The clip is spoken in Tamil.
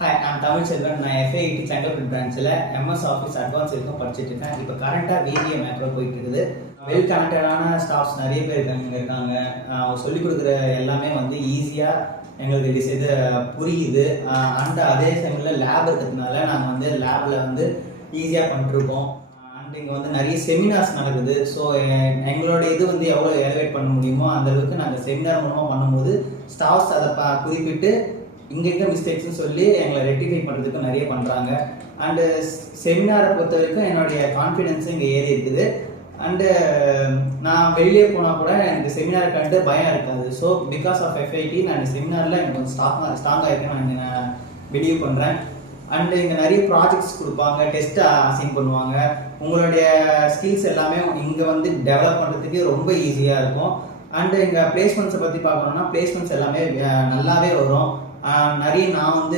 Hi, I'm Tamil Selvan. நான் FAIT செங்கல்பட்டு பிரான்ச்சில் MS ஆஃபீஸ் அட்வான்ஸ் வரைக்கும் படிச்சுட்டு இருக்கேன். இப்போ கரண்ட்டாக VBA மேக்ரோ போயிட்டு இருக்குது. வெல் கனெக்டடான ஸ்டாஃப்ஸ் நிறைய பேர் இருக்காங்க. அவங்க சொல்லிக் கொடுக்குற எல்லாமே வந்து ஈஸியாக எங்களுக்கு இது புரியுது. அண்ட் அதே சமயத்தில் லேப் இருக்கிறதுனால நாங்கள் வந்து லேபில் வந்து ஈஸியாக பண்ணிட்டுருக்கோம். அண்ட் இங்கே வந்து நிறைய செமினார்ஸ் நடக்குது. ஸோ எங்களோட இது வந்து எவ்வளோ எலிவேட் பண்ண முடியுமோ அந்த அளவுக்கு நாங்கள் செமினார் மூலமாக பண்ணும்போது ஸ்டாஃப்ஸ் அதை குறிப்பிட்டு இங்கே மிஸ்டேக்ஸ்னு சொல்லி எங்களை ரெக்டிஃபை பண்ணுறதுக்கு நிறைய பண்ணுறாங்க. அண்டு செமினாரை பொறுத்த வரைக்கும் என்னுடைய கான்ஃபிடென்ஸும் இங்கே ஏறி இருக்குது. அண்டு நான் வெளியே போனால் கூட எனக்கு செமினார் கண்டு பயம் இருக்காது. ஸோ பிகாஸ் ஆஃப் FAIT நான் செமினாரில் எனக்கு கொஞ்சம் ஸ்ட்ராங்காக இருக்குன்னு நான் பிலீவ் பண்ணுறேன். அண்டு இங்கே நிறைய ப்ராஜெக்ட்ஸ் கொடுப்பாங்க, டெஸ்ட் அசைன் பண்ணுவாங்க. உங்களுடைய ஸ்கில்ஸ் எல்லாமே இங்கே வந்து டெவலப் பண்ணுறதுக்கு ரொம்ப ஈஸியாக இருக்கும். அண்டு இங்கே பிளேஸ்மெண்ட்ஸை பற்றி பார்க்கணுன்னா பிளேஸ்மெண்ட்ஸ் எல்லாமே நல்லாவே வரும். நிறைய நான் வந்து